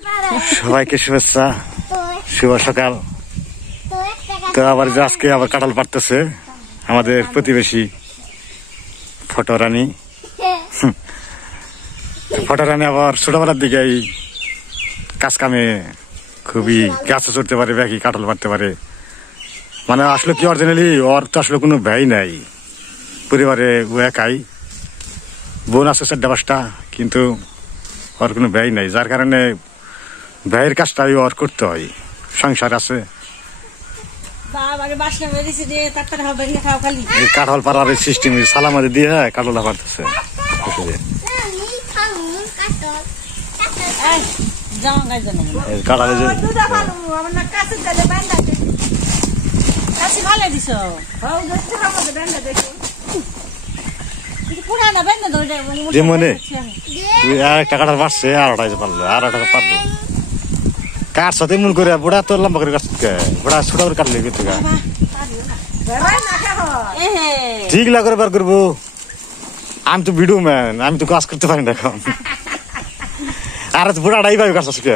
সবাইকে শুভেচ্ছা, শুভ সকাল। তো আবার আজকে আবার কাঁঠাল পাড়তেছে আমাদের প্রতিবেশী ফটোরানী। ফটোরানী আবার ছোটবেলার দিকে এই কাজ কামে খুবই গাছে চড়তে পারে, ব্যাকি কাঁঠাল পাড়তে পারে। মানে আসলে কি অরিজিনালি ওর তো আসলে কোনো ব্যয় নাই, পরিবারে ও একাই, বোন আছে 4-5টা, কিন্তু ওর কোনো ব্যয় নাই, যার কারণে ব্যয়ের কাজটাই ওর করতে হয়। সংসার আছে, কাঁঠাল পাড়ার সিস্টেম সালামাদি দিয়ে কাঁঠাল পাড়তেছে। একটা কাঁঠাল পারছে, আরোটা পারলো, আরোটা পারলো। কার সাথে মন করে বুড়া তোর লম্বা করে কাটছে, বুড়া ছোট করে কাটলে ঠিক লাগে বার করবো। আমি তো ভিডিও ম্যান, আমি তো কাজ করতে পারি না এখন। আর বুড়াটাই পাবি কাজ আজকে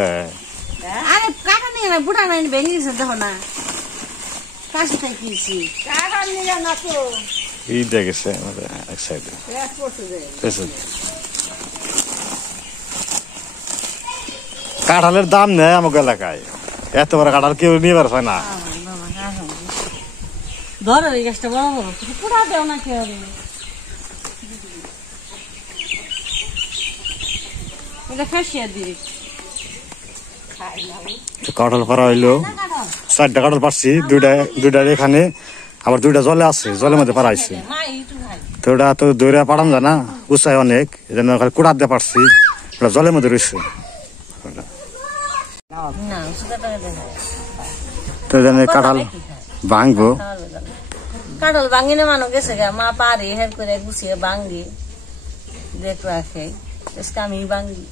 বুড়া নাই ভেঙে গেছে, দেখো না এই দেখেছে এক সাইডে। কাঁঠালের দাম নেই আমাকে এলাকায়, এত বড় কাঁঠাল কেউ নিয়ে পারছে না। কাঁঠাল পাড়া হইলো 4টা কাঁঠাল পারছি, দুইটা এখানে, আবার 2টা জলে আছে, জলের মধ্যে পাড়াইছে। তো ওটা তো দৌড়া পাড়ান যায় না, উঁচাই অনেক, এজন্য কুড়ার দিয়ে পারছি, ওটা জলের মধ্যে রয়েছে। তো জানে কাঁঠাল ভাঙবো, কাঁঠাল ভাঙি না মানুষ গেছে গা, মা পারে হের করে গুছিয়ে ভাঙ্গি দেখ রাখে, আমি ভাঙ্গি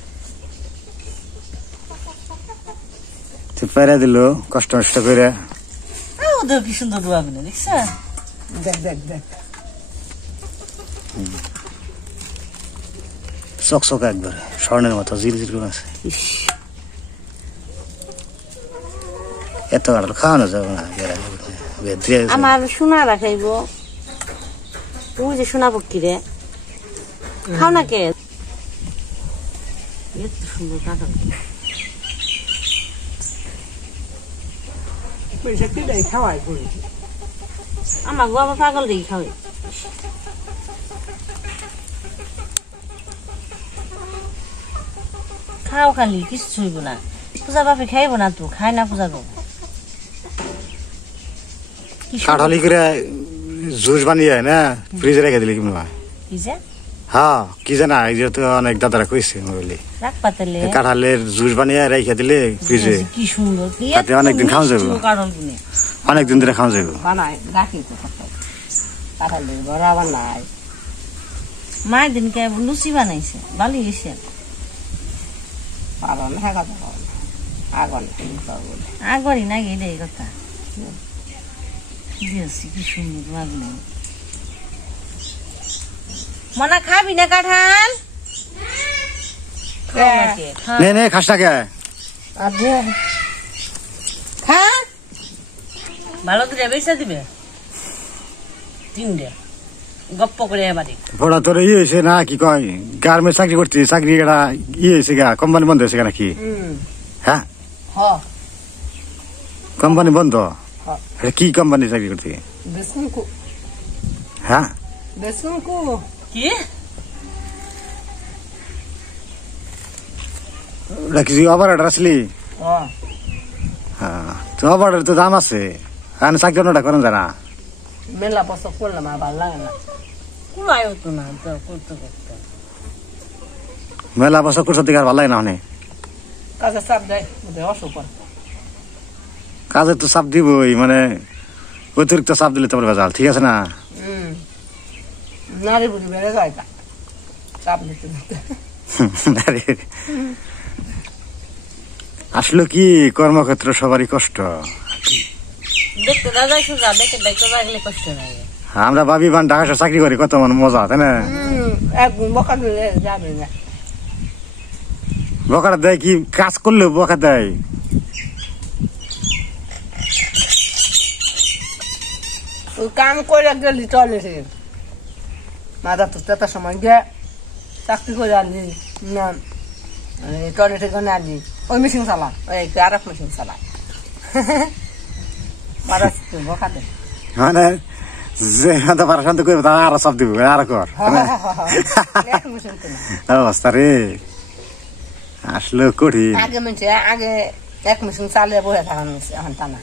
পেরে দিল কষ্ট মষ্ট করে। ওদের কি সুন্দর ডুয়াবে না, দেখছ? দেখ দেখ দেখ চকচক একবারে স্বর্ণের মতো জিরজির করে আছে। এত কাঁঠাল খাওয়ানো যাবে না, আমার সোনা রাখাইব, তুমি যে সোনা পক্ষী রে খাও না কে? এত সুন্দর কাঁঠাল খাওয়াই, আমার গো আবার পাগল দেখি খাওয়াই। খাও খালি কিছু ছুইব না, পূজা বাপে খাইব না, তো খাই না পূজা করবো। কাঁঠালি করে জুস বানিয়ে না ফ্রিজে রেখে দিলে কেমন হয়? হ্যাঁ কি জানা, এই যে অনেক দাদারা কইছে কাঁঠালের জুস বানিয়ে রেখে দিলে ফ্রিজে, কি সুন্দর, তাতে অনেকদিন খাওয়া যাবে, অনেকদিন ধরে খাওয়া যাবে। মায়ের দিনকে লুচি বানাইছে, ভালো গেছে। আগরই নাকি এটা এই কথা কি সুন্দর লাগলো। মনা খাবি না কাঁঠাল? খাস না কে? খা ভালো করে বেচা দিবে 3টে গপ্প করে এবারে। বড় তোর ইয়ে হয়েছে না, কি কয় গার্মেন্টস চাকরি করছি, চাকরি এটা ইয়ে হয়েছে গা, কোম্পানি বন্ধ হয়েছে নাকি? হ্যাঁ কোম্পানি বন্ধ। কি কোম্পানি চাকরি করছি? হ্যাঁ কি অপারেটর আসলি? হ্যাঁ তো অপারেটর তো দাম আছে, চাকরি অন্যটা করেন যায় না। মেলা বছর করলাম আর ভালো লাগে না, মেলা বছর করছো দিকে আর ভালো লাগে না। অনেক কাজের চাপ দেয়, অসুখ কাজের তো চাপ দিবই, মানে অতিরিক্ত চাপ দিলে তোমার ভেজাল, ঠিক আছে না? নারী বুড়ি বেড়ে যায় চাপ দিতে। আসলে কি কর্মক্ষেত্র সবারই কষ্ট, আমরা ভাবি ঢাকা চাকরি করি কত মজা, তাই না? বকাটা দেয় কি কাজ করলে বকা দেয়? কাম করে গেলি টয়লেটে মাথা তো তেতার সময় গিয়ে চাকরি করে আনলি না টয়লেটে গনে আনলি ওই মেশিন চালা ওই আর এক মেশিন চালা মারা বকা দেয় মানে যে পড়াশোনা করবে তা আরো সব দিব আর কর অবস্থা রে আসলে কঠিন। আগে মেনছে আগে এক মেশিন চালিয়ে বসে থাকানো এখন তা না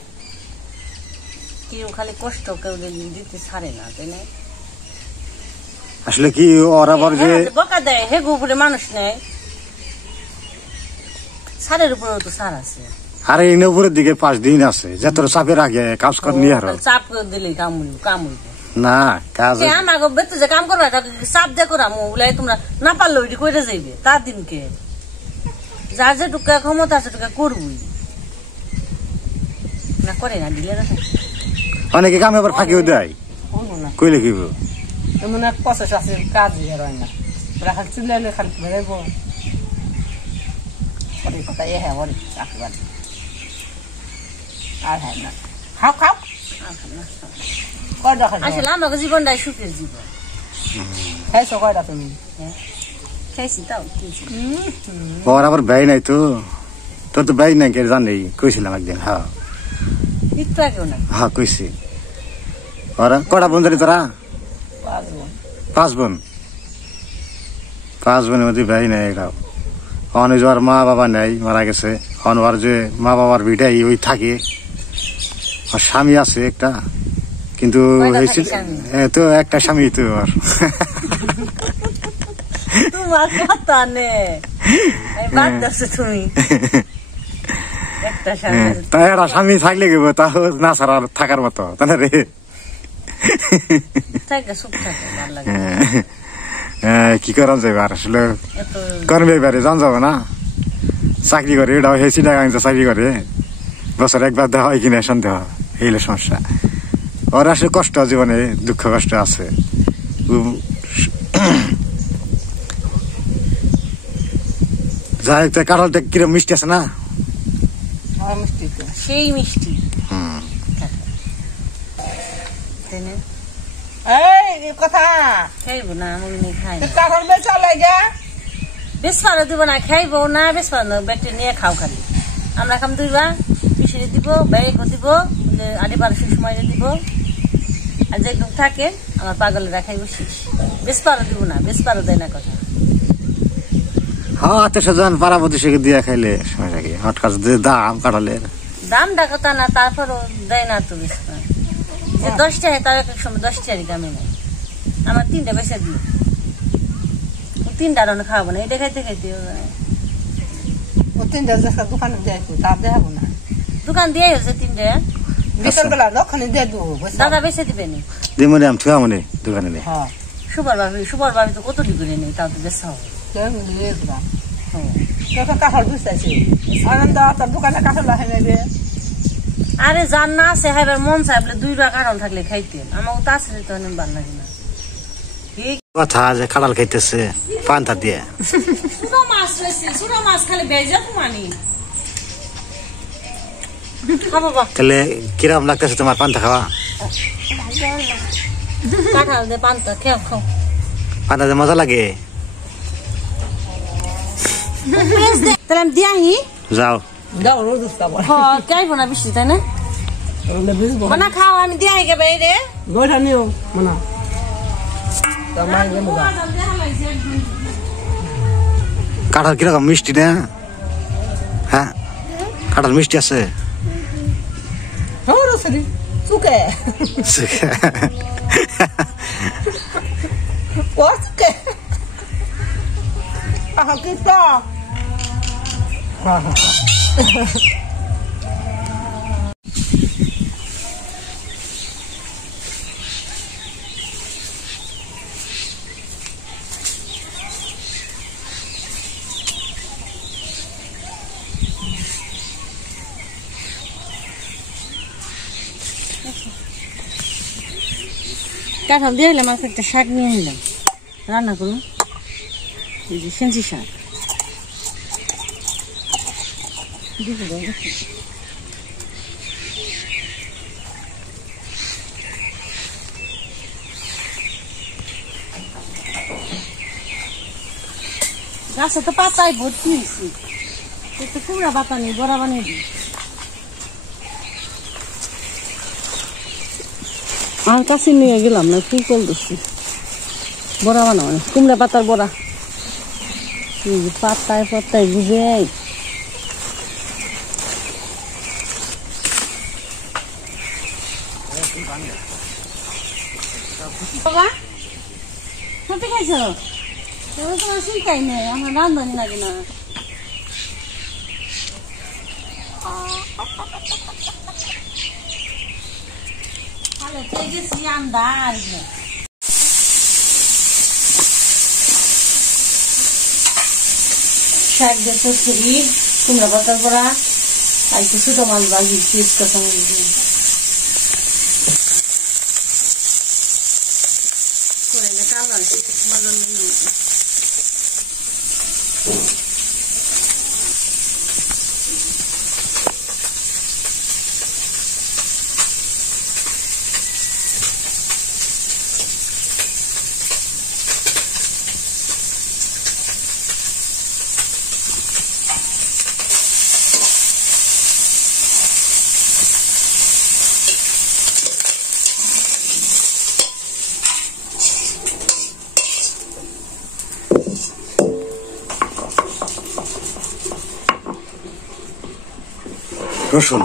কেউ খালি কষ্ট কেউ দিতে ছাড়ে না তাই না? আসলে কি ওরা বল যে বকা দেয় হে উপরে মানুষ নেই সারের উপরেও তো সার আছে। আরে এই উপরের দিকে 5 দিন আছে যত চাপের আগে কাজ কর নিয়ে আর চাপ দিলে কামুল না কাজ আমাকে বেতন যে কাম করবে চাপ দেখো রামু বলে তোমরা না পারলে ওইটি করে যাইবে তার দিনকে যার যে টুকা ক্ষমতা আছে টুকা করবই না করে না দিলে না অনেকে কামে আবার ফাঁকিও দেয় কইলে কি এমন এক প্রসেস আছে কাজ হয় না ওরা খালি চুলাইলে খালি বেড়াইব ওর কথা এ হ্যাঁ ওর চাকরি আর হ্যাঁ না খাও খাও কয়টা খাই আসলে আমাকে জীবনটাই সুখের জীবন। খাইছো কয়টা তুমি? খাইছি তাও ওর আবার ব্যয় নাই তো তোর তো ব্যয় নাই কে জানি কইছিলাম একদিন। হ্যাঁ একটু আগেও না হ্যাঁ কইছি। ওরা কটা বোন জানি তোরা? 5 বোন। 5 বোনের মধ্যে ব্যয় নাই এটাও অনুজ ওর মা বাবা নেই মারা গেছে অনুয়ার যে মা বাবার ভিটাই ওই থাকে আর স্বামী আছে একটা কিন্তু তো একটা স্বামী তো আর তোমার কথা নে বাদ দাও তুমি একটা তাই একটা স্বামী থাকলে গেব তাও না ছাড়া থাকার মতো তাই না রে? কি করা যাবে আর আসলে করবে এবারে জান যাবো না চাকরি করে এটাও হেসি টাকা চাকরি করে বছর একবার দেওয়া হয় কিনা সন্দেহ এইলে সমস্যা। ওর আসলে কষ্ট জীবনে দুঃখ কষ্ট আছে। যাই হোক কাঁঠালটা কিরম মিষ্টি আছে না? সেই মিষ্টি কথা খাইব না আমি খাই কাঁঠাল বেচা লাগে বেশ ভালো দিব না খাইবো না বেশ ভালো ব্যাগটা নিয়ে খাও খালি আমরা খাম দুইবা পিছিয়ে দিব ব্যাগ দিব 12:30 সময় দিব আর যে থাকে আমার পাগলেরা খাইবো শেষ। বেশ ভালো দিব না বেশ ভালো দেয় না কথা। হ্যাঁ আত্মীয় পাড়া প্রতিবেশীকে দিয়ে খাইলে সমস্যা কি হট কাজ দাম কাঁঠালের দামটা কথা না তারপরও দেয় না তো বেশ যে 10 টাকা তার এক সময় 10 টাকারই দামে নেই আমার 3টা বেচা দিই 3টা রান্না খাওয়াবো না এটা খাইতে খাইতে ও 3টা দোকানে দেয় তার দেখাবো না দোকান দিয়ে হচ্ছে 3টা বিকালবেলা ওখানে দিয়ে দেবো দাদা বেচে দিবে নি দিমনে আমি থুয়া মনে দোকানে নেই। হ্যাঁ সুপার ভাবি তো কত ডিগ্রি নেই তাও তো বেচা হবে কাঁঠাল বুঝতেছি আনন্দ তার দোকানে কাঁঠাল লাগাই নেবে। আরে যার না আছে হাইবার মন চাইলে 2টা কাঁঠাল থাকলে খাইতেন আমাকে তা আসলে তো অনেক ভালো লাগে না কথা যে কাঁঠাল খাইতেছে পান্তা দিয়ে ছোট মাছ রয়েছে ছোট মাছ খালি ভেজা কুমানি খাবো বা তাহলে কিরম লাগতেছে তোমার পান্তা খাওয়া? কাঁঠাল দিয়ে পান্তা খেয়ে খাও পান্তা দিয়ে মজা লাগে। তাহলে আমি দিয়ে আহি যাও যাও রোজ খাবো খাইবো না বেশি তাই না মানে খাও আমি দিয়ে আহি গে রে গোটা নিও মানে কাঁঠাল কিরকম মিষ্টি না? হ্যাঁ কাঁঠাল মিষ্টি আছে সুকে Oske. Ah, kita. কাঁঠাল দিয়ে এলাম আমাকে একটা শাক নিয়ে এলাম রান্না করুন এই যে সেঞ্চি শাক গাছে তো পাতায় ভর্তি হয়েছে, একটু কুমড়া পাতা নেই, বড়া বানিয়ে দিই। আমার কাছে নিয়ে গেলাম না, কি করছি বড়া বানাবো, কুমড়া পাতার বড়া। পাতায় পাতায় বুঝে বাবা সত্যি খাইছো? তোমার চিন্তাই নেই, আমার রান্ধনি লাগে না। গেছি আন্দাজ শাক দিয়ে চচ্চড়ি, কুমড়া পাতার বড়া, আর একটু ছোট মাছ ভাজি, চিজ কাঁচা মরিচ দিয়ে করে না কালার মজা নেই। রসুন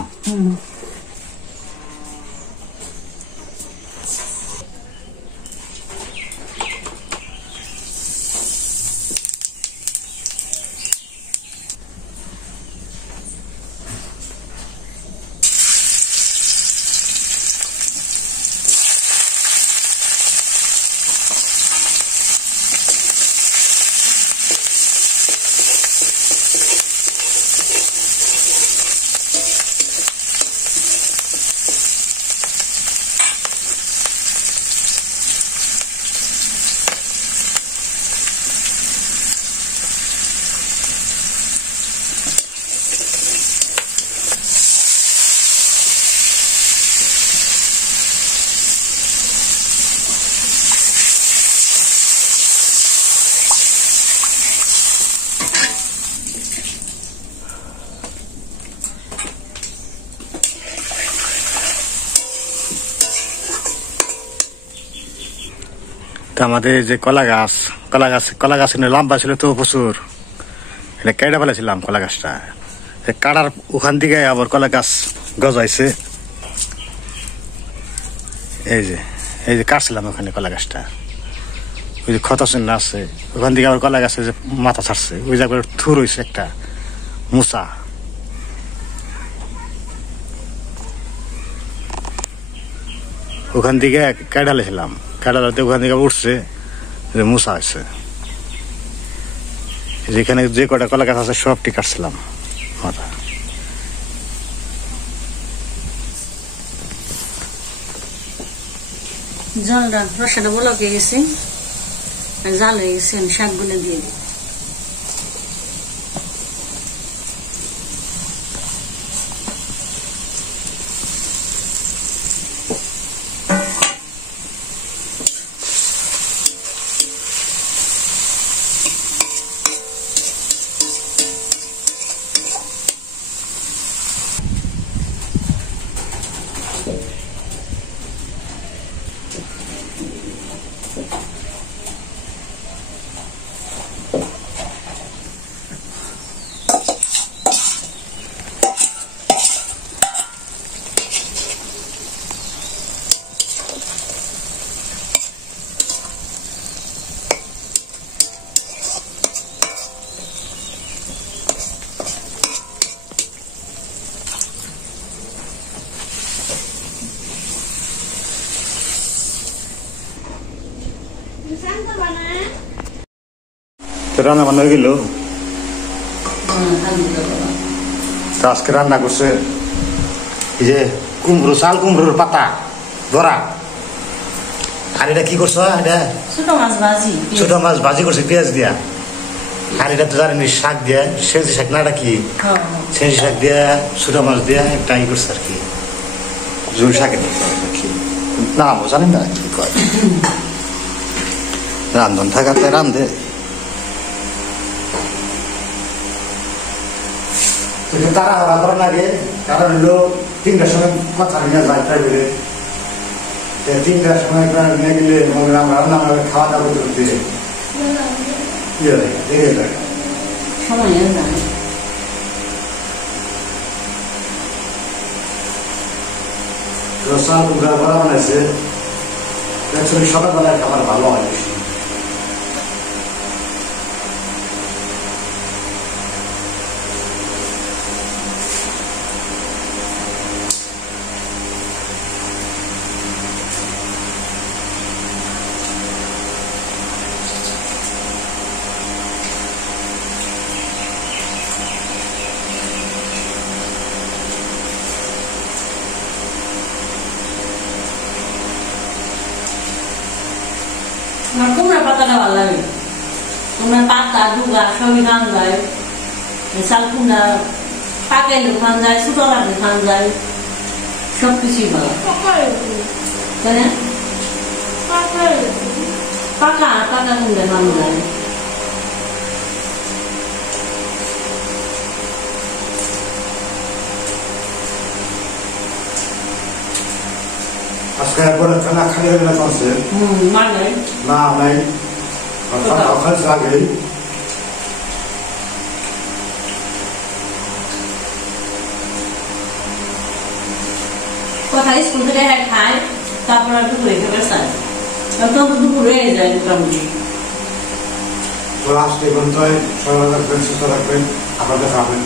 আমাদের যে কলা গাছ লম্বা ছিল তো প্রচুর, এটা কেটে ফেলেছিলাম কলা গাছটা। কাটার ওখান থেকে আবার কলা গাছ গজাইছে, এই যে কাটছিলাম ওখানে কলা গাছটা, ওই যে ক্ষত চিহ্ন আছে, ওখান থেকে আবার কলা গাছে যে মাথা ছাড়ছে, ওই জায়গায় থুর হয়েছে একটা মুসা। ওখান থেকে কেটালেছিলাম, কেটালাতে ওখান থেকে উঠছে মুসা হয়েছে। যেখানে যে কটা কলা গাছ আছে সবটি কাটছিলাম মাথা। জলটা রসাটা বলকে গেছে, জাল হয়ে গেছে, আমি শাকগুলো দিয়ে দিই। রান্না বান্না হয়ে গেল, আজকে রান্না করছে এই যে কুমড়ো, চাল কুমড়োর পাতা বড়া। আর এটা কি করছো? এটা ছোট মাছ ভাজি, ছোট মাছ ভাজি করছে পেঁয়াজ দিয়া। আর এটা তো জানেন শাক দিয়ে সেজি শাক না, এটা কি সেজি শাক দিয়ে ছোটা মাছ দিয়ে একটা ই করছে আর কি, ঝোল শাকের নামও জানেন না কি কয়। রান্ধন থাকাতে রান্ধে। তারা হওয়া করার আগে কারণ হলো 3টার সময় কথা নিয়ে যায় প্রাইভেটে, 3টার সময় নিয়ে গেলে আমরা রান্না খাওয়া দাওয়া করতে করতে ইয়ে হয়, দেখে যায় সময় যায়। রসাল উগা করা বানাইছে, অ্যাকচুয়ালি সকালবেলায় খাবার ভালো হয় বেশি। আমার কুমড়া পাতাটা ভালো লাগে, কুমড়া পাতা ডুগা সবই খান যায়, শাল কুমড়া পাকাইলে খান যায়, ছোটো লাগলে খান যায়, সব কিছুই ভালো। পাকা পাকা কুমড়া খান যায়। আজকে একবার খানা খালি হয়ে গেলে চলছে মানে না নাই খালছে আগেই। কথা স্কুল থেকে খায়, তারপর আর দুপুরে খেতে চায়, তো দুপুর হয়ে যায় মোটামুটি। তো আসলে এখন তো সবাই রাখবেন, সুস্থ রাখবেন, আবার দেখা হবেন।